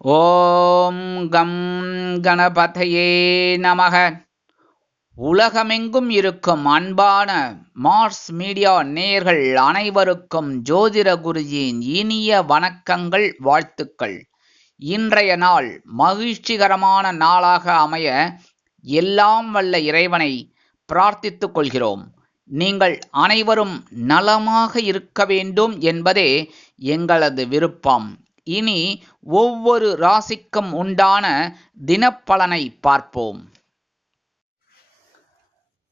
ஓம் come கணபதையே நமக. உலகமெங்கும் இருக்கும் அன்பான மார்ஸ் மீடியா நேயர்கள் அனைவருக்கும் ஜோதிட குருஜியின் இனிய வணக்கங்கள், வாழ்த்துக்கள். இன்றைய நாள் மகிழ்ச்சிகரமான நாளாக அமைய எல்லாம் வல்ல இறைவனை பிரார்த்தித்துக் கொள்கிறோம். நீங்கள் அனைவரும் நலமாக இருக்க வேண்டும் என்பதே எங்களது விருப்பம். இனி ஒவ்வொரு ராசிக்கும் உண்டான தினப்பலனை பார்ப்போம்.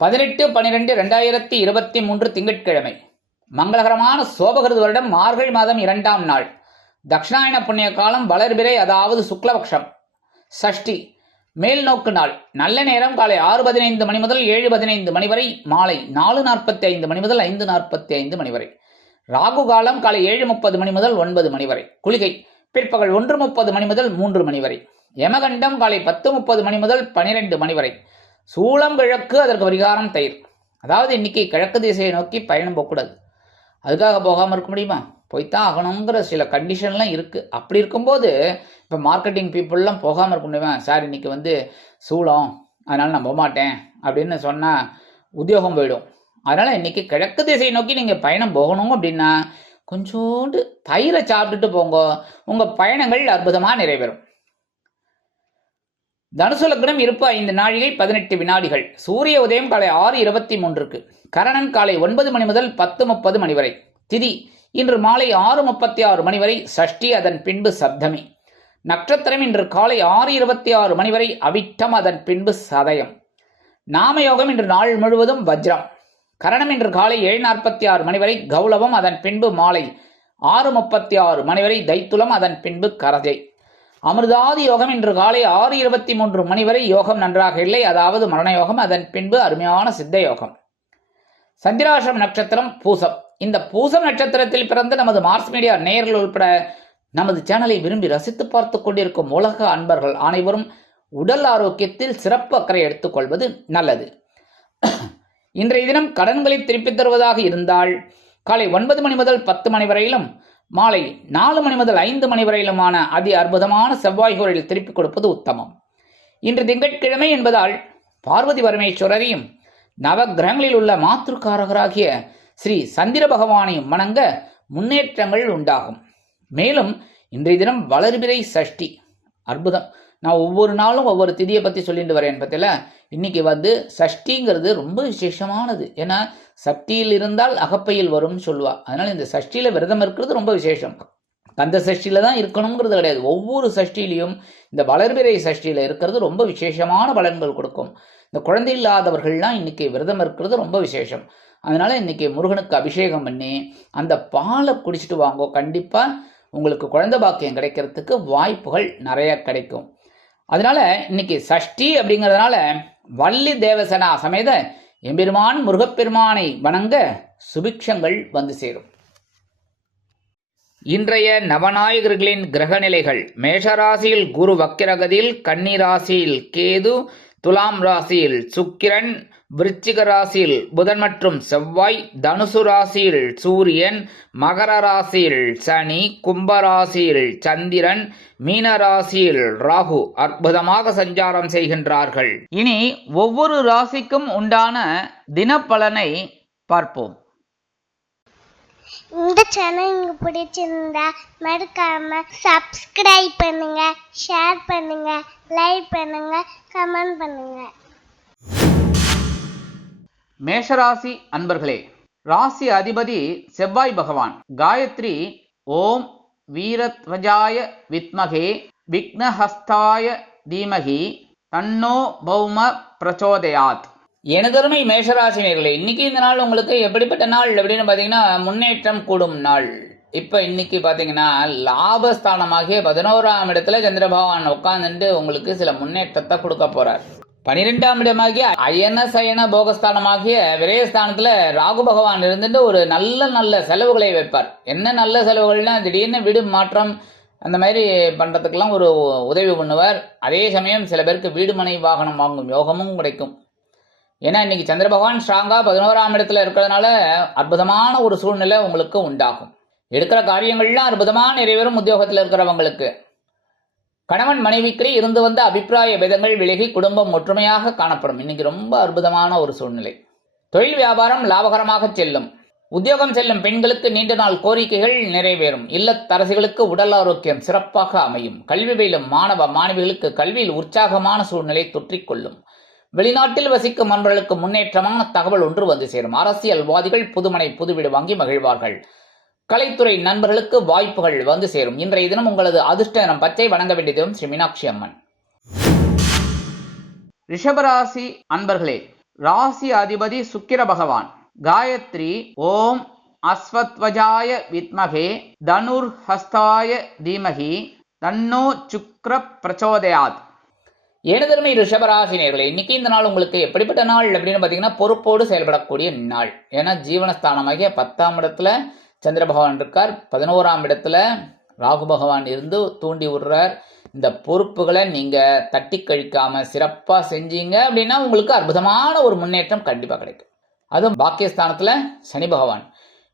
18/12/2023 திங்கட்கிழமை, மங்களகரமான சோபகிருது வருடம் மார்கழி மாதம் 2ஆம் நாள், தட்சிணாயன புண்ணிய காலம் வளர்பிறை, அதாவது சுக்லபக்ஷம், சஷ்டி, மேல் நோக்கு நாள். நல்ல நேரம் காலை 6:15 மணி முதல் 7:15 மணி வரை, மாலை 4:45 மணி முதல் 5:45 மணி வரை. ராகு காலம் காலை 7:30 மணி முதல் 9 மணி வரை. குளிகை பிற்பகல் 1:30 மணி முதல் 3 மணி வரை. யமகண்டம் காலை 10:30 மணி முதல் 12 மணி வரை. சூளம் கிழக்கு, அதற்கு பரிகாரம் தயிர். அதாவது இன்னைக்கு கிழக்கு திசையை நோக்கி பயணம் போகக்கூடாது. அதுக்காக போகாமல் இருக்க முடியுமா? போய்த்தான் ஆகணுங்கிற சில கண்டிஷன்லாம் இருக்குது. அப்படி இருக்கும்போது இப்போ மார்க்கெட்டிங் பீப்புளெலாம் போகாமல் இருக்க முடியுமா? சார் இன்னைக்கு சூளம், அதனால் நான் போகமாட்டேன் அப்படின்னு சொன்னால் உத்தியோகம் போயிடும். அதனால் இன்றைக்கி கிழக்கு திசையை நோக்கி நீங்கள் பயணம் போகணும் அப்படின்னா கொஞ்சோண்டு தயிரை சாப்பிட்டுட்டு போங்க. உங்கள் பயணங்கள் அற்புதமாக நிறைவேறும். தனுசு லக்னம் இருப்பு 5 நாழிகை 18 வினாடிகள். சூரிய உதயம் காலை 6:23. கரணன் காலை 9 மணி முதல் 10:30 மணி வரை. திதி இன்று மாலை 6:36 மணி வரை. சஷ்டி, அதன் பின்பு சப்தமி. நட்சத்திரம் இன்று காலை 6:26 மணி வரை அவிட்டம், அதன் பின்பு சதயம். நாமயோகம் இன்று நாள் முழுவதும் வஜ்ரம். கரணம் இன்று காலை 7:46 மணி வரை கௌளவம், அதன் பின்பு மாலை 6:36 மணி வரை தைத்துலம், அதன் பின்பு கரஜை. அமிர்தாதி யோகம் இன்று காலை 6:23 மணி வரை. யோகம் நன்றாக இல்லை, அதாவது மரண யோகம், அதன் பின்பு அருமையான சித்த யோகம். சந்திராசிரம நட்சத்திரம் பூசம். இந்த பூசம் நட்சத்திரத்தில் பிறந்த நமது மார்ஸ் மீடியா நேயர்கள் உட்பட நமது சேனலை விரும்பி ரசித்து பார்த்து கொண்டிருக்கும் உலக அன்பர்கள் அனைவரும் உடல் ஆரோக்கியத்தில் சிறப்பு அக்கறை எடுத்துக்கொள்வது நல்லது. இன்றைய தினம் கடன்களை திருப்பித் தருவதாக இருந்தால் காலை 9 மணி முதல் 10 மணி வரையிலும், மாலை 4 மணி முதல் 5 மணி வரையிலுமான அதி அற்புதமான செவ்வாய்கோரில் திருப்பிக் கொடுப்பது உத்தமம். இன்று திங்கட்கிழமை என்பதால் பார்வதி பரமேஸ்வரரையும் நவகிரகங்களில் உள்ள மாத்திருக்காரகராகிய ஸ்ரீ சந்திர பகவானையும் வணங்க முன்னேற்றங்கள் உண்டாகும். மேலும் இன்றைய தினம் வளர்பிறை சஷ்டி, அற்புதம். நான் ஒவ்வொரு நாளும் ஒவ்வொரு திதியை பற்றி சொல்லிட்டு வரேன். பற்றில இன்னைக்கு சஷ்டிங்கிறது ரொம்ப விசேஷமானது. ஏன்னா சஷ்டியில் இருந்தால் அகப்பையில் வரும்னு சொல்லுவா. அதனால் இந்த சஷ்டியில் விரதம் இருக்கிறது ரொம்ப விசேஷம். கந்த சஷ்டியில் தான் இருக்கணுங்கிறது கிடையாது. ஒவ்வொரு சஷ்டிலையும் இந்த வளர்பிறை சஷ்டியில் இருக்கிறது ரொம்ப விசேஷமான பலன்கள் கொடுக்கும். இந்த குழந்தை இல்லாதவர்கள்லாம் இன்னைக்கு விரதம் இருக்கிறது ரொம்ப விசேஷம். அதனால இன்னைக்கு முருகனுக்கு அபிஷேகம் பண்ணி அந்த பாலை குடிச்சிட்டு வாங்கோ. கண்டிப்பாக உங்களுக்கு குழந்தை பாக்கியம் கிடைக்கிறதுக்கு வாய்ப்புகள் நிறைய கிடைக்கும். அதனால இன்னைக்கு சஷ்டி அப்படிங்கிறதுனால வள்ளி தேவசனா சமேத எம்பெருமான் முருகப்பெருமானை வணங்க சுபிக்ஷங்கள் வந்து சேரும். இன்றைய நவநாயகர்களின் கிரக நிலைகள்: மேஷராசியில் குரு வக்கிரகதியில், கன்னி ராசியில் கேது, துலாம் ராசியில் சுக்கிரன், விருச்சிக ராசியில் புதன் மற்றும் செவ்வாய், தனுசு ராசியில் சூரியன், மகர ராசியில் சனி, கும்ப ராசியில் சந்திரன், மீன ராசியில் ராகு அற்புதமாக சஞ்சாரம் செய்கின்றார்கள். இனி ஒவ்வொரு ராசிக்கும் உண்டான தினப்பலனை பார்ப்போம். இந்த சேனல் உங்களுக்கு பிடிச்சிருந்தா மறக்காம சப்ஸ்கிரைப் பண்ணுங்க, ஷேர் பண்ணுங்க, லைக் பண்ணுங்க, கமெண்ட் பண்ணுங்க. மேஷராசி அன்பர்களே, ராசி அதிபதி செவ்வாய் பகவான். காயத்ரி ஓம் வீரத்வஜாய வித்மகே விக்னஹஸ்தாய தீமகி தன்னோ பௌம பிரச்சோதயாத். எனதருமை மேஷராசினியர்களே, இன்னைக்கு இந்த நாள் உங்களுக்கு எப்படிப்பட்ட நாள் அப்படின்னு பார்த்தீங்கன்னா முன்னேற்றம் கூடும் நாள். இப்போ இன்னைக்கு பார்த்தீங்கன்னா லாபஸ்தானமாகிய 11ஆம் இடத்துல சந்திர பகவான் உட்கார்ந்துட்டு உங்களுக்கு சில முன்னேற்றத்தை கொடுக்க போறார். 12ஆம் இடமாகிய அயன சயன போகஸ்தானமாகிய விரயஸ்தானத்துல ராகு பகவான் இருந்துட்டு ஒரு நல்ல செலவுகளை வைப்பார். என்ன நல்ல செலவுகள்னா, திடீர்னு வீடு மாற்றம் அந்த மாதிரி பண்றதுக்கெல்லாம் ஒரு உதவி பண்ணுவார். அதே சமயம் சில பேருக்கு வீடு மனை வாகனம் வாங்கும் யோகமும் கிடைக்கும். ஏன்னா இன்னைக்கு சந்திர பகவான் ஸ்ட்ராங்கா 11ஆம் இடத்துல இருக்கிறதுனால அற்புதமான ஒரு சூழ்நிலை உங்களுக்கு உண்டாகும். எடுக்கிற காரியங்கள்லாம் அற்புதமான நிறைவேறும் உத்தியோகத்தில் இருக்கிறவங்களுக்கு. கணவன் மனைவிக்கிடையே இருந்து வந்த அபிப்பிராய பேதங்கள் விலகி குடும்பம் ஒற்றுமையாக காணப்படும். இன்னைக்கு ரொம்ப அற்புதமான ஒரு சூழ்நிலை. தொழில் வியாபாரம் லாபகரமாக செல்லும். உத்தியோகம் செல்லும் பெண்களுக்கு நீண்ட நாள் கோரிக்கைகள் நிறைவேறும். இல்லத்தரசிகளுக்கு உடல் ஆரோக்கியம் சிறப்பாக அமையும். கல்வி பயிலும் மாணவ மாணவிகளுக்கு கல்வியில் உற்சாகமான சூழ்நிலை தொற்றிக்கொள்ளும். வெளிநாட்டில் வசிக்கும் நண்பர்களுக்கு முன்னேற்றமான தகவல் ஒன்று வந்து சேரும். அரசியல்வாதிகள் புதுமனை புதுவீடு வாங்கி மகிழ்வார்கள். கலைத்துறை நண்பர்களுக்கு வாய்ப்புகள் வந்து சேரும். இன்றைய தினம் உங்களது அதிர்ஷ்ட நிறம் பச்சை. வணங்க வேண்டிய தெய்வம் ஸ்ரீ மீனாட்சி அம்மன். ரிஷபராசி அன்பர்களே, ராசி அதிபதி சுக்கிர பகவான். காயத்ரி ஓம் அஸ்வத்வஜாய வித்மகே தனுர் ஹஸ்தாய தீமகி தன்னோ சுக்ர பிரச்சோதயாத். எனதருமை ரிஷபராசினியர்களே, இன்னைக்கு இந்த நாள் உங்களுக்கு எப்படிப்பட்ட நாள் அப்படின்னு பார்த்தீங்கன்னா பொறுப்போடு செயல்படக்கூடிய நாள். ஏன்னா ஜீவனஸ்தானமாகிய 10ஆம் இடத்துல சந்திர பகவான் இருக்கார், 11ஆம் இடத்துல ராகு பகவான் இருந்து தூண்டி விடுறார். இந்த பொறுப்புகளை நீங்க தட்டி கழிக்காம சிறப்பா செஞ்சீங்க அப்படின்னா உங்களுக்கு அற்புதமான ஒரு முன்னேற்றம் கண்டிப்பா கிடைக்கும். அதுவும் பாக்கியஸ்தானத்துல சனி பகவான்.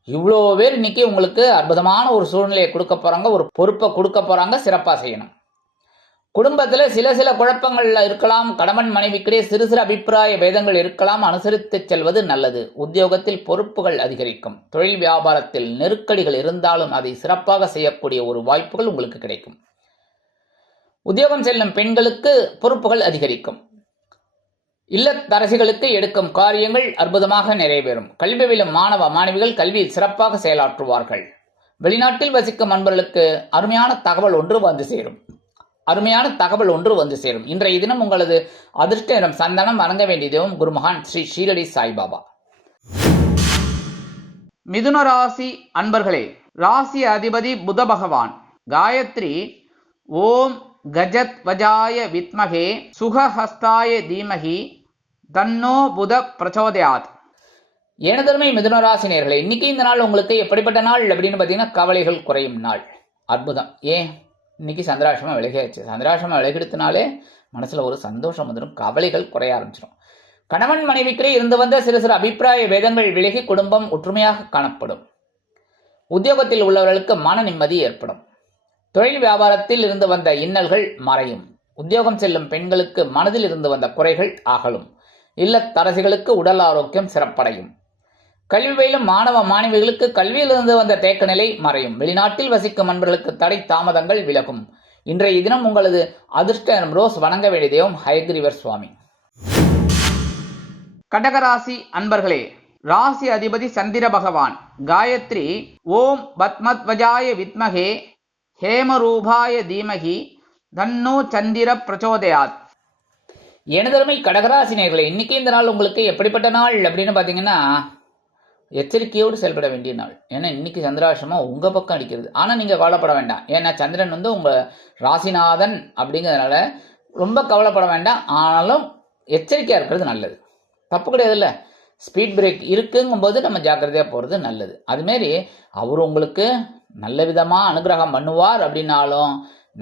இவ்வளோ பேர் இன்னைக்கு உங்களுக்கு அற்புதமான ஒரு சூழ்நிலையை கொடுக்க போறாங்க, ஒரு பொறுப்பை கொடுக்க போறாங்க. சிறப்பா செய்யணும். குடும்பத்துல சில குழப்பங்கள் இருக்கலாம். கணவன் மனைவிக்கிடையே சிறு அபிப்பிராய பேதங்கள் இருக்கலாம். அனுசரித்து செல்வது நல்லது. உத்தியோகத்தில் பொறுப்புகள் அதிகரிக்கும். தொழில் வியாபாரத்தில் நெருக்கடிகள் இருந்தாலும் அதை சிறப்பாக செய்யக்கூடிய ஒரு வாய்ப்புகள் உங்களுக்கு கிடைக்கும். உத்தியோகம் செல்லும் பெண்களுக்கு பொறுப்புகள் அதிகரிக்கும். இல்லத்தரசிகளுக்கு எடுக்கும் காரியங்கள் அற்புதமாக நிறைவேறும். கல்வி பயிலும் மாணவ மாணவிகள் கல்வியில் சிறப்பாக செயலாற்றுவார்கள். வெளிநாட்டில் வசிக்கும் நண்பர்களுக்கு அருமையான தகவல் ஒன்று வந்து சேரும். இன்றைய தினம் உங்களது அதிர்ஷ்ட நிறம் சந்தனம். வணங்க வேண்டிய தெய்வம் குருமகான் ஸ்ரீ ஷீரடி சாய்பாபா. மிதுன ராசி அன்பர்களே, ராசி அதிபதி புத பகவான். காயத்ரி ஓம் கஜத் வஜாய வித்மகே சுகஹஸ்தாய தீமகி தன்னோ புத பிரச்சோதயாத். எனதருமை மிதுனராசினியர்களே, இன்னைக்கு இந்த நாள் உங்களுக்கு எப்படிப்பட்ட நாள் அப்படின்னு பார்த்தீங்கன்னா கவலைகள் குறையும் நாள். அற்புதம். ஏன் இன்னைக்கு சந்திராசிரமம் விலகியாச்சு. சந்திராசிரமம் விலகிடுத்தினாலே மனசுல ஒரு சந்தோஷம் வந்துடும், கவலைகள் குறைய ஆரம்பிச்சிடும். கணவன் மனைவிக்கிடையே இருந்து வந்த சிறு அபிப்பிராய பேதங்கள் விலகி குடும்பம் ஒற்றுமையாக காணப்படும். உத்தியோகத்தில் உள்ளவர்களுக்கு மன நிம்மதி ஏற்படும். தொழில் வியாபாரத்தில் இருந்து வந்த இன்னல்கள் மறையும். உத்தியோகம் செல்லும் பெண்களுக்கு மனதில் இருந்து வந்த குறைகள் அகலும். இல்லத்தரசிகளுக்கு உடல் ஆரோக்கியம் சிறப்படையும். கல்வி பயிலும் மாணவ மாணவிகளுக்கு கல்வியிலிருந்து வந்த தேக்க நிலை மறையும். வெளிநாட்டில் வசிக்கும் நண்பர்களுக்கு தடை தாமதங்கள் விலகும். இன்றைய தினம் உங்களது அதிர்ஷ்ட நிறம் ரோஸ். வணங்க வேண்டிய தெய்வம் ஹயக்ரீவர் சுவாமி. கடகராசி அன்பர்களே, ராசி அதிபதி சந்திர பகவான். காயத்ரி ஓம் பத்மத்வஜாய வித்மகே ஹேமரூபாய தீமகி தன்னோ சந்திர பிரச்சோதயாத். எனதருமை கடகராசினியர்களே, இன்னைக்கு இந்த நாள் உங்களுக்கு எப்படிப்பட்ட நாள் அப்படின்னு பார்த்தீங்கன்னா எச்சரிக்கையோடு செயல்பட வேண்டிய நாள். ஏன்னா இன்னைக்கு சந்திராசிரமம் உங்க பக்கம் அடிக்கிறது. ஆனால் நீங்கள் கவலைப்பட வேண்டாம். ஏன்னா சந்திரன் உங்க ராசிநாதன் அப்படிங்கிறதுனால ரொம்ப கவலைப்பட வேண்டாம். ஆனாலும் எச்சரிக்கையாக இருக்கிறது நல்லது. தப்பு கிடையாது. இல்லை, ஸ்பீட் பிரேக் இருக்குங்கும்போது நம்ம ஜாக்கிரதையாக போகிறது நல்லது. அதுமாரி அவர் உங்களுக்கு நல்ல விதமாக அனுகிரகம் பண்ணுவார் அப்படின்னாலும்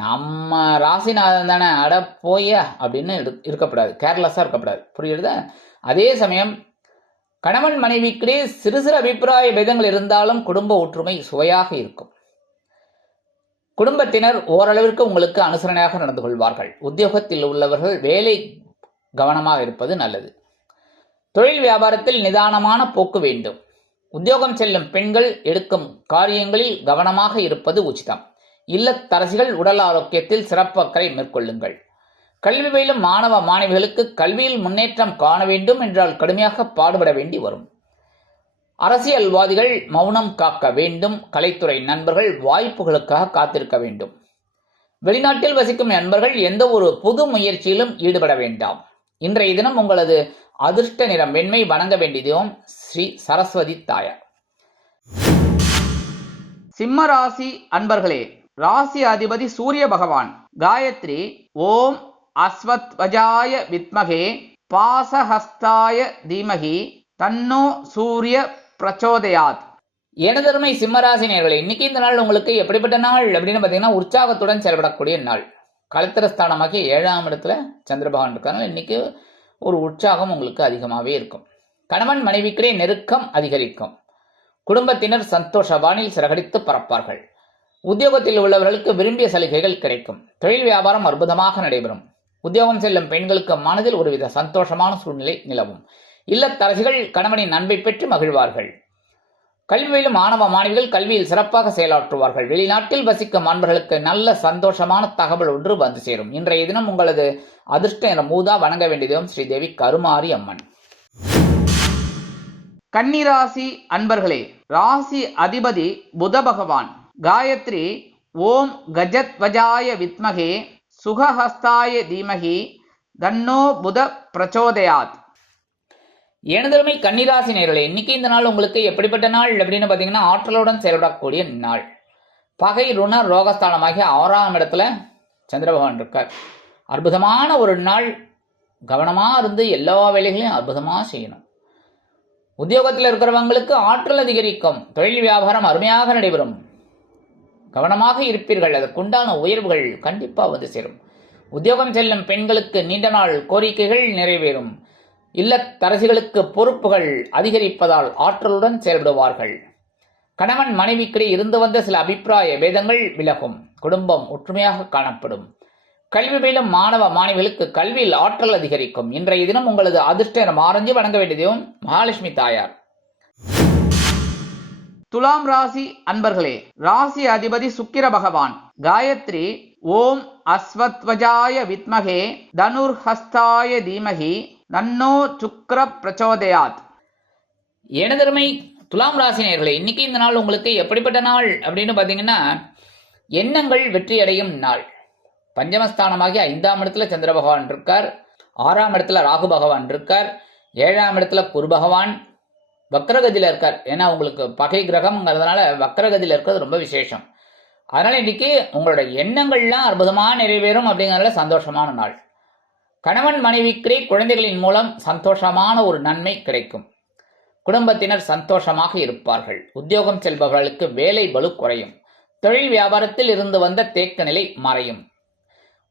நம்ம ராசிநாதன் தானே அட போய அப்படின்னு இருக்கக்கூடாது, கேர்லெஸ்ஸாக இருக்கக்கூடாது. புரியுறதா? அதே சமயம் கணவன் மனைவிக்கிடையே சிறு அபிப்பிராய பேதங்கள் இருந்தாலும் குடும்ப ஒற்றுமை சுவையாக இருக்கும். குடும்பத்தினர் ஓரளவிற்கு உங்களுக்கு அனுசரணையாக நடந்து கொள்வார்கள். உத்தியோகத்தில் உள்ளவர்கள் வேலை கவனமாக இருப்பது நல்லது. தொழில் வியாபாரத்தில் நிதானமான போக்கு வேண்டும். உத்தியோகம் செல்லும் பெண்கள் எடுக்கும் காரியங்களில் கவனமாக இருப்பது உச்சிதம். இல்லத்தரசிகள் உடல் ஆரோக்கியத்தில் சிறப்பு அக்கறை மேற்கொள்ளுங்கள். கல்வி பயிலும் மாணவ மாணவிகளுக்கு கல்வியில் முன்னேற்றம் காண வேண்டும் என்றால் கடுமையாக பாடுபட வேண்டி வரும். அரசியல்வாதிகள் மௌனம் காக்க வேண்டும். கலைத்துறை நண்பர்கள் வாய்ப்புகளுக்காக காத்திருக்க வேண்டும். வெளிநாட்டில் வசிக்கும் நண்பர்கள் எந்த ஒரு புது முயற்சியிலும் ஈடுபட வேண்டாம். இன்றைய தினம் உங்களது அதிர்ஷ்ட நிறம் வெண்மை. வணங்க வேண்டியதும் ஸ்ரீ சரஸ்வதி தாயார். சிம்ம ராசி அன்பர்களே, ராசி அதிபதி சூரிய பகவான். காயத்ரி ஓம் அஸ்வத்வஜாய வித்மகே பாசஹஸ்தாய தீமகி தன்னோ சூரிய பிரச்சோதயாத். எனதருமை சிம்மராசினியர்களே, இன்னைக்கு இந்த நாள் உங்களுக்கு எப்படிப்பட்ட நாள் அப்படின்னு பார்த்தீங்கன்னா உற்சாகத்துடன் செயல்படக்கூடிய நாள். கலத்திரஸ்தானமாகி 7ஆம் இடத்துல சந்திர பகவான் இருக்காங்க. இன்னைக்கு ஒரு உற்சாகம் உங்களுக்கு அதிகமாகவே இருக்கும். கணவன் மனைவிக்கிடையே நெருக்கம் அதிகரிக்கும். குடும்பத்தினர் சந்தோஷ வானில் சிறகடித்து பறப்பார்கள். உத்தியோகத்தில் உள்ளவர்களுக்கு விரும்பிய சலுகைகள் கிடைக்கும். தொழில் வியாபாரம் அற்புதமாக நடைபெறும். உத்தியோகம் செல்லும் பெண்களுக்கு மனதில் ஒருவித சந்தோஷமான சூழ்நிலை நிலவும். இல்லத்தரசிகள் கணவனின் அன்பை பெற்று மகிழ்வார்கள். கல்வியிலும் மாணவ மாணவிகள் கல்வியில் சிறப்பாக செயலாற்றுவார்கள். வெளிநாட்டில் வசிக்கும் அன்பர்களுக்கு நல்ல சந்தோஷமான தகவல் ஒன்று வந்து சேரும். இன்றைய தினம் உங்களது அதிர்ஷ்ட என மூதா வணங்க வேண்டியதும் ஸ்ரீதேவி கருமாரி அம்மன். கன்னிராசி அன்பர்களே, ராசி அதிபதி புத பகவான். காயத்ரி ஓம் கஜத்வஜாய வித்மகே சுகஹஸ்தாய தீமகி தன்னோ புத பிரச்சோதயாத். எனதருமை கன்னிராசி நேயர்களே, இன்னைக்கு இந்த நாள் உங்களுக்கு எப்படிப்பட்ட நாள் அப்படின்னு பார்த்தீங்கன்னா, ஆற்றலுடன் செயல்படக்கூடிய நாள். பகை ருண ரோகஸ்தானமாகிய 6ஆம் இடத்துல சந்திர பகவான் இருக்கார். அற்புதமான ஒரு நாள். கவனமாக இருந்து எல்லா வேலைகளையும் அற்புதமாக செய்யணும். உத்தியோகத்தில் இருக்கிறவங்களுக்கு ஆற்றல் அதிகரிக்கும். தொழில் வியாபாரம் அருமையாக நடைபெறும். கவனமாக இருப்பீர்கள். அதற்குண்டான உயர்வுகள் கண்டிப்பாக வந்து சேரும். உத்தியோகம் செல்லும் பெண்களுக்கு நீண்ட நாள் கோரிக்கைகள் நிறைவேறும். இல்லத்தரசிகளுக்கு பொறுப்புகள் அதிகரிப்பதால் ஆற்றலுடன் செயல்படுவார்கள். கணவன் மனைவிக்கிடையே இருந்து வந்த சில அபிப்பிராய பேதங்கள் விலகும். குடும்பம் ஒற்றுமையாக காணப்படும். கல்வி பயிலும் மாணவ மாணவிகளுக்கு கல்வியில் ஆற்றல் அதிகரிக்கும். இன்றைய தினம் உங்களது அதிர்ஷ்ட என ஆரஞ்சு வணங்க வேண்டியதும் மகாலட்சுமி தாயார். துலாம் ராசி அன்பர்களே, ராசி அதிபதி சுக்கிர பகவான். காயத்ரி ஓம் அஸ்வத்வஜாய வித்மகே தனுர்ஹஸ்தாய தீமகி தன்னோ சுக்ர பிரச்சோதயாத். எனதருமை துலாம் ராசி நேயர்களே, இன்னைக்கு இந்த நாள் உங்களுக்கு எப்படிப்பட்ட நாள் அப்படின்னு பார்த்தீங்கன்னா, எண்ணங்கள் வெற்றி அடையும் நாள். பஞ்சமஸ்தானமாகி 5ஆம் இடத்துல சந்திர பகவான் இருக்கார். 6ஆம் இடத்துல ராகு பகவான் இருக்கார். 7ஆம் இடத்துல குரு பகவான் வக்ரகதியில் இருக்கார். ஏன்னா உங்களுக்கு பகை கிரகம்ங்கிறதுனால வக்ரகதியில் இருக்கிறது ரொம்ப விசேஷம். அதனால இன்னைக்கு உங்களோட எண்ணங்கள்லாம் அற்புதமாக நிறைவேறும். அப்படிங்கிறதுல சந்தோஷமான நாள். கணவன் மனைவிக்கிடையே குழந்தைகளின் மூலம் சந்தோஷமான ஒரு நன்மை கிடைக்கும். குடும்பத்தினர் சந்தோஷமாக இருப்பார்கள். உத்தியோகம் செல்பவர்களுக்கு வேலை பளு குறையும். தொழில் வியாபாரத்தில் இருந்து வந்த தேக்க நிலை மறையும்.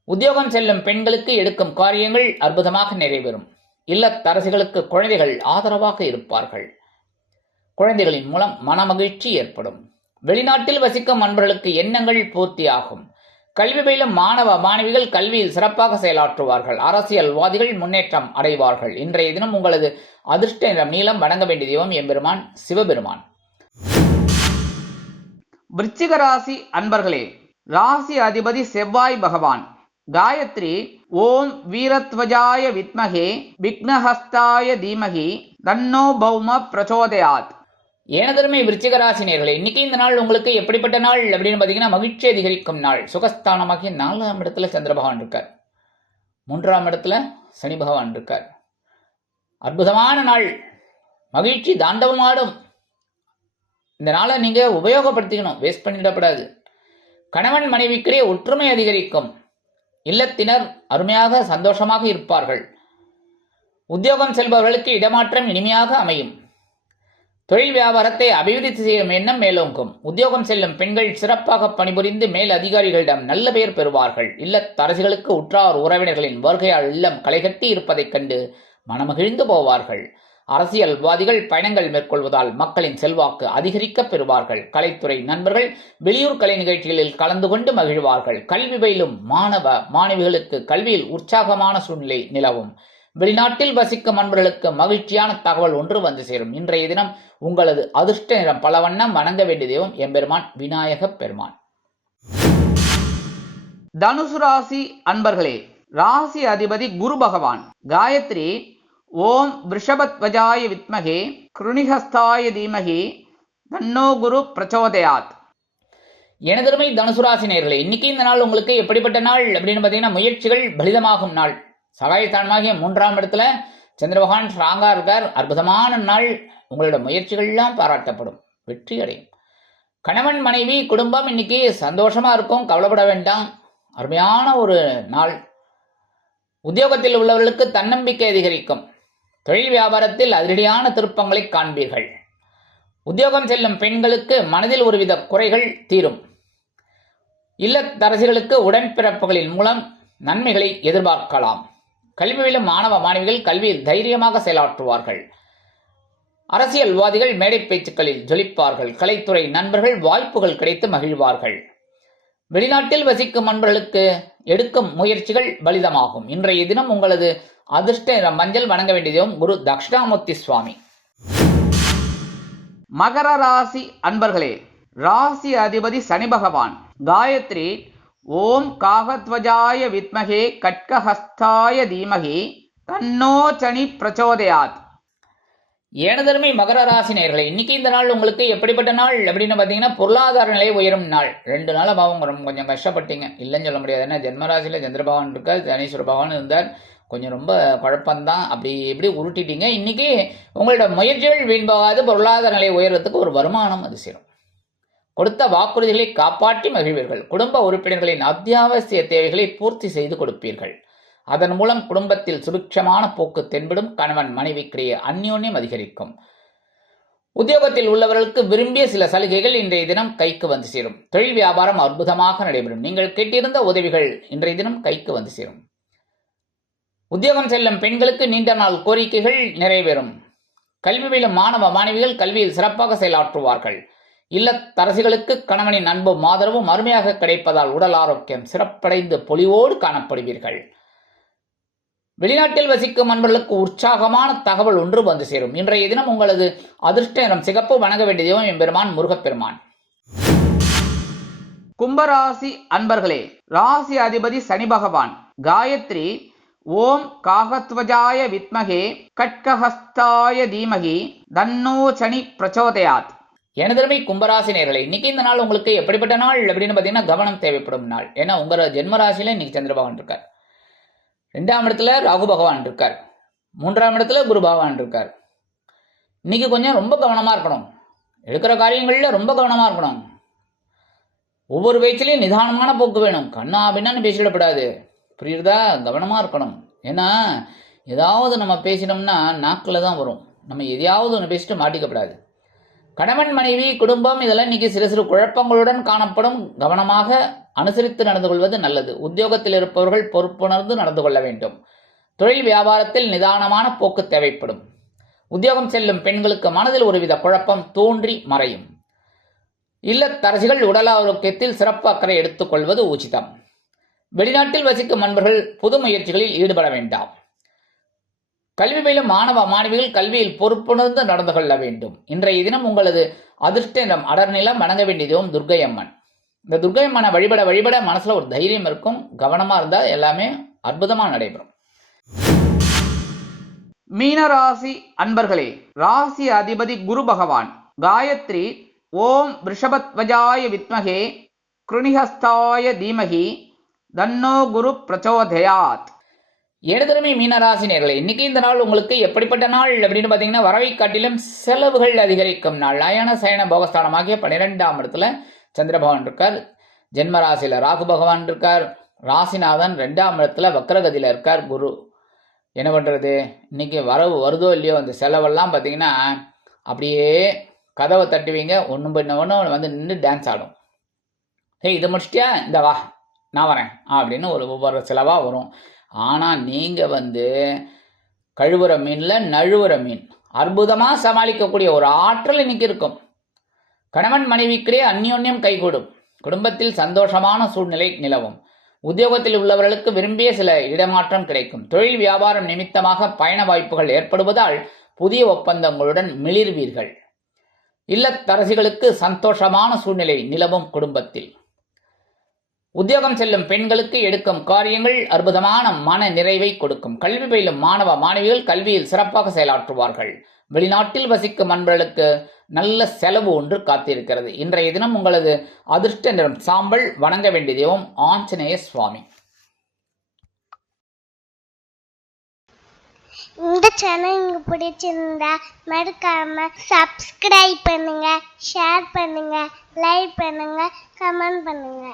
உத்தியோகம் செல்லும் பெண்களுக்கு எடுக்கும் காரியங்கள் அற்புதமாக நிறைவேறும். இல்லத்தரசிகளுக்கு குழந்தைகள் ஆதரவாக இருப்பார்கள். குழந்தைகளின் மூலம் மனமகிழ்ச்சி ஏற்படும். வெளிநாட்டில் வசிக்கும் அன்பர்களுக்கு எண்ணங்கள் பூர்த்தியாகும். கல்வி பயிலும் மாணவ மாணவிகள் கல்வியில் சிறப்பாக செயலாற்றுவார்கள். அரசியல்வாதிகள் முன்னேற்றம் அடைவார்கள். இன்றைய தினம் உங்களது அதிர்ஷ்ட நிறம் நீளம் வணங்க வேண்டிய தெய்வம் எம்பெருமான் சிவபெருமான். விருச்சிக ராசி அன்பர்களே, ராசி அதிபதி செவ்வாய் பகவான். காயத்ரி ஓம் வீரத்வஜாய வித்மகே விக்னஹஸ்தாய தீமகி தன்னோ பௌம பிரச்சோதயாத். எனதருமை விருச்சிக ராசி நேயர்களே, இன்னைக்கு இந்த நாள் உங்களுக்கு எப்படிப்பட்ட நாள் அப்படின்னு பார்த்தீங்கன்னா, மகிழ்ச்சி அதிகரிக்கும் நாள். சுகஸ்தானமாகிய 4ஆம் இடத்துல சந்திர பகவான் இருக்கார். 3ஆம் இடத்துல சனி பகவான் இருக்கார். அற்புதமான நாள். மகிழ்ச்சி தாண்டவமாடும். இந்த நாளை நீங்க உபயோகப்படுத்திக்கணும். வேஸ்ட் பண்ணிடக்கூடாது. கணவன் மனைவிக்கிடையே ஒற்றுமை அதிகரிக்கும். இல்லத்தினர் அருமையாக சந்தோஷமாக இருப்பார்கள். உத்தியோகம் செல்பவர்களுக்கு இடமாற்றம் இனிமையாக அமையும். தொழில் வியாபாரத்தை அபிவிருத்தி செய்யும் எண்ணம் மேலோங்கும். உத்தியோகம் செல்லும் பெண்கள் சிறப்பாக பணிபுரிந்து மேல் அதிகாரிகளிடம் நல்ல பெயர் பெறுவார்கள். இல்லத்தரசிகளுக்கு உற்றார் உறவினர்களின் வருகையால் இல்லம் களைகட்டி இருப்பதைக் கண்டு மனமகிழ்ந்து போவார்கள். அரசியல்வாதிகள் பயணங்கள் மேற்கொள்வதால் மக்களின் செல்வாக்கு அதிகரிக்க பெறுவார்கள். கலைத்துறை நண்பர்கள் வெளியூர் கலை நிகழ்ச்சிகளில் கலந்து கொண்டு மகிழ்வார்கள். கல்வி பயிலும் மாணவ மாணவிகளுக்கு கல்வியில் உற்சாகமான சூழ்நிலை நிலவும். வெளிநாட்டில் வசிக்கும் அன்பர்களுக்கு மகிழ்ச்சியான தகவல் ஒன்று வந்து சேரும். இன்றைய தினம் உங்களது அதிர்ஷ்ட நிறம் பல வண்ணம் வணங்க வேண்டிய தெய்வம் எம்பெருமான் விநாயக பெருமான். தனுசு ராசி அன்பர்களே, ராசி அதிபதி குரு பகவான். காயத்ரி ஓம் விருஷபத்வஜாய வித்மகே கிருணிஹஸ்தாய தீமகி தன்னோ குரு பிரச்சோதயாத். எனதருமை தனுசு ராசி நேயர்களே, இன்னைக்கு இந்த நாள் உங்களுக்கு எப்படிப்பட்ட நாள் அப்படின்னு பார்த்தீங்கன்னா, முயற்சிகள் பலிதமாகும் நாள். சகாயஸ்தானமாகிய 3ஆம் இடத்துல சந்திர பகவான் ஸ்ட்ராங்கா இருக்கார். அற்புதமான நாள். உங்களோட முயற்சிகள்லாம் பாராட்டப்படும். வெற்றி அடையும். கணவன் மனைவி குடும்பம் இன்னைக்கு சந்தோஷமா இருக்கும். கவலைப்பட வேண்டாம். அருமையான ஒரு நாள். உத்தியோகத்தில் உள்ளவர்களுக்கு தன்னம்பிக்கை அதிகரிக்கும். தொழில் வியாபாரத்தில் அதிரடியான திருப்பங்களை காண்பீர்கள். உத்தியோகம் செல்லும் பெண்களுக்கு மனதில் ஒருவித குறைகள் தீரும். இல்லத்தரசிகளுக்கு உடன்பிறப்புகளின் மூலம் நன்மைகளை எதிர்பார்க்கலாம். கல்வியிலும் மாணவ மாணவிகள் கல்வியில் தைரியமாக செயலாற்றுவார்கள். அரசியல்வாதிகள் மேடை பேச்சுக்களில் ஜொலிப்பார்கள். கலைத்துறை நண்பர்கள் வாய்ப்புகள் கிடைத்து மகிழ்வார்கள். வெளிநாட்டில் வசிக்கும் அன்பர்களுக்கு எடுக்கும் முயற்சிகள் பலிதமாகும். இன்றைய தினம் உங்களது அதிர்ஷ்ட நிறம் மஞ்சள். வணங்க வேண்டிய தெய்வம் குரு தட்சிணாமூர்த்தி சுவாமி. மகர ராசி அன்பர்களே, ராசி அதிபதி சனி பகவான். காயத்ரி ஓம் காகத்வஜாய வித்மகே கட்கஹஸ்தாய தீமகி தன்னோ சனி பிரச்சோதயாத். ஏனதருமை மகர ராசி நேயர்களே, இன்னைக்கு இந்த நாள் உங்களுக்கு எப்படிப்பட்ட நாள் அப்படின்னு பார்த்தீங்கன்னா, பொருளாதார நிலை உயரும் நாள். 2 நாள் பாவம் கொஞ்சம் கஷ்டப்பட்டீங்க, இல்லைன்னு சொல்ல முடியாது. ஏன்னா ஜென்மராசியில் சந்திர பகவான் இருக்கார், சனீஸ்வர பகவான் இருந்தார். கொஞ்சம் ரொம்ப குழப்பம்தான், அப்படி இப்படி உருட்டிட்டீங்க. இன்னைக்கு உங்களோட முயற்சிகள் வீண்பாகாது, பொருளாதார நிலை உயர்றதுக்கு ஒரு வருமானம் அது சேரும். கொடுத்த வாக்குறுதிகளை காப்பாற்றி மகிழ்வீர்கள். குடும்ப உறுப்பினர்களின் அத்தியாவசிய தேவைகளை பூர்த்தி செய்து கொடுப்பீர்கள். அதன் மூலம் குடும்பத்தில் சுபிட்சமான போக்கு தென்படும். கணவன் மனைவிக்கிடையே அந்யோன்யம் அதிகரிக்கும். உத்தியோகத்தில் உள்ளவர்களுக்கு விரும்பிய சில சலுகைகள் இன்றைய தினம் கைக்கு வந்து சேரும். தொழில் வியாபாரம் அற்புதமாக நடைபெறும். நீங்கள் கேட்டிருந்த உதவிகள் இன்றைய தினம் கைக்கு வந்து சேரும். உத்தியோகம் செல்லும் பெண்களுக்கு நீண்ட நாள் கோரிக்கைகள் நிறைவேறும். கல்வி பயிலும் மாணவ மாணவிகள் கல்வியில் சிறப்பாக செயலாற்றுவார்கள். இல்லத்தரசிகளுக்கு கணவனின் அன்பும் ஆதரவும் அருமையாக கிடைப்பதால் உடல் ஆரோக்கியம் சிறப்படைந்து பொலிவோடு காணப்படுவீர்கள். வெளிநாட்டில் வசிக்கும் அன்பர்களுக்கு உற்சாகமான தகவல் ஒன்று வந்து சேரும். இன்றைய தினம் உங்களது அதிர்ஷ்ட நிறம் சிகப்பு. வணங்க வேண்டிய தெய்வம் எம்பெருமான் முருகப்பெருமான். கும்பராசி அன்பர்களே, ராசி அதிபதி சனி பகவான். காயத்ரி ஓம் காகத்வஜாய வித்மகே கட்கஹஸ்தாய தீமகி தன்னோ சனி பிரச்சோதயாத். எனதருமை கும்பராசி நேயர்களே, இன்னைக்கு இந்த நாள் உங்களுக்கு எப்படிப்பட்ட நாள் அப்படின்னு பார்த்தீங்கன்னா, கவனம் தேவைப்படும் நாள். ஏன்னா உங்களோட ஜென்மராசியில இன்னைக்கு சந்திர பகவான் இருக்கார், 2ஆம் இடத்துல ராகு பகவான் இருக்கார், 3ஆம் இடத்துல குரு பகவான் இருக்கார். இன்னைக்கு கொஞ்சம் ரொம்ப கவனமா இருக்கணும். எடுக்கிற காரியங்கள்ல ரொம்ப கவனமா இருக்கணும். ஒவ்வொரு பேச்சிலையும் நிதானமான போக்கு வேணும். கண்ணா அப்படின்னு பேசிடப்படாது, புரியுறதா? கவனமா இருக்கணும். ஏன்னா ஏதாவது நம்ம பேசினோம்னா நாக்கில் தான் வரும். நம்ம எதையாவது ஒன்று பேசிட்டு மாட்டிக்கப்படாது. கணவன் மனைவி குடும்பம் இதெல்லாம் இன்னைக்கு சிறு சிறு குழப்பங்களுடன் காணப்படும். கவனமாக அனுசரித்து நடந்து கொள்வது நல்லது. உத்தியோகத்தில் இருப்பவர்கள் பொறுப்புணர்ந்து நடந்து கொள்ள வேண்டும். தொழில் வியாபாரத்தில் நிதானமான போக்கு தேவைப்படும். உத்தியோகம் செல்லும் பெண்களுக்கு மனதில் ஒருவித குழப்பம் தோன்றி மறையும். இல்லத்தரசிகள் உடல் ஆரோக்கியத்தில் சிறப்பு அக்கறை எடுத்துக்கொள்வது உச்சிதம். வெளிநாட்டில் வசிக்கும் நண்பர்கள் புது முயற்சிகளில் ஈடுபட வேண்டாம். கல்வி பயிலும் மாணவ மாணவிகள் கல்வியில் பொறுப்புணர்ந்து நடந்து கொள்ள வேண்டும். இன்றைய தினம் உங்களது அதிர்ஷ்ட நிறம் அடர்நிலம். வணங்க வேண்டியதும் துர்க்கை அம்மன். இந்த துர்க்கை அம்மனை வழிபட மனசுல ஒரு தைரியம் இருக்கும். கவனமா இருந்தா எல்லாமே அற்புதமா நடைபெறும். மீனராசி அன்பர்களே, ராசி அதிபதி குரு பகவான். காயத்ரி ஓம் ரிஷபத்வஜாய வித்மகே கிருணிஹஸ்தாய தீமகி தன்னோ குரு பிரச்சோதயாத். ஏழுதரமை மீனராசி நேயர்களே, இன்னைக்கு இந்த நாள் உங்களுக்கு எப்படிப்பட்ட நாள் அப்படின்னு பார்த்தீங்கன்னா, வரவை காட்டிலும் செலவுகள் அதிகரிக்கும் நாள். அயன சயன போகஸ்தானமாகிய 12ஆம் இடத்துல சந்திர பகவான் இருக்கார். ஜென்மராசியில் ராகு பகவான் இருக்கார். ராசிநாதன் 2ஆம் இடத்துல வக்ரகதியில் இருக்கார். குரு என்ன பண்ணுறது, இன்னைக்கு வரவு வருதோ இல்லையோ அந்த செலவெல்லாம் பார்த்தீங்கன்னா அப்படியே கதவை தட்டுவீங்க. ஒன்று பண்ண ஒன்று வந்து நின்று டான்ஸ் ஆடும். ஏய் இதை முடிச்சிட்டியா, இந்த வா நான் வரேன் அப்படின்னு ஒவ்வொரு செலவாக வரும். ஆனால் நீங்கள் வந்து கழுவுற மீனில் நழுவுற மீன் அற்புதமாக சமாளிக்கக்கூடிய ஒரு ஆற்றல் இன்னைக்கு இருக்கும். கணவன் மனைவிக்கிடையே அந்யோன்யம் கைகூடும். குடும்பத்தில் சந்தோஷமான சூழ்நிலை நிலவும். உத்தியோகத்தில் உள்ளவர்களுக்கு விரும்பிய சில இடமாற்றம் கிடைக்கும். தொழில் வியாபாரம் நிமித்தமாக பயண வாய்ப்புகள் ஏற்படுவதால் புதிய ஒப்பந்தங்களுடன் மிளிர்வீர்கள். இல்லத்தரசிகளுக்கு சந்தோஷமான சூழ்நிலை நிலவும். குடும்பத்தில் உத்தியோகம் செல்லும் பெண்களுக்கு எடுக்கும் காரியங்கள் அற்புதமான மன நிறைவை கொடுக்கும். கல்வி பயிலும் மாணவ மாணவிகள் கல்வியில் சிறப்பாக செயலாற்றுவார்கள். வெளிநாட்டில் வசிக்கும் நண்பர்களுக்கு நல்ல செலவு ஒன்று காத்திருக்கிறது. இன்றைய தினம் உங்களது அதிர்ஷ்ட நிறம் சாம்பல். வணங்க வேண்டிய தெய்வம் ஆஞ்சநேய சுவாமி. இந்த சேனல் உங்களுக்கு பிடிச்சிருந்தா மறக்காம சப்ஸ்கிரைப் பண்ணுங்க, ஷேர் பண்ணுங்க, லைக் பண்ணுங்க, கமெண்ட் பண்ணுங்க.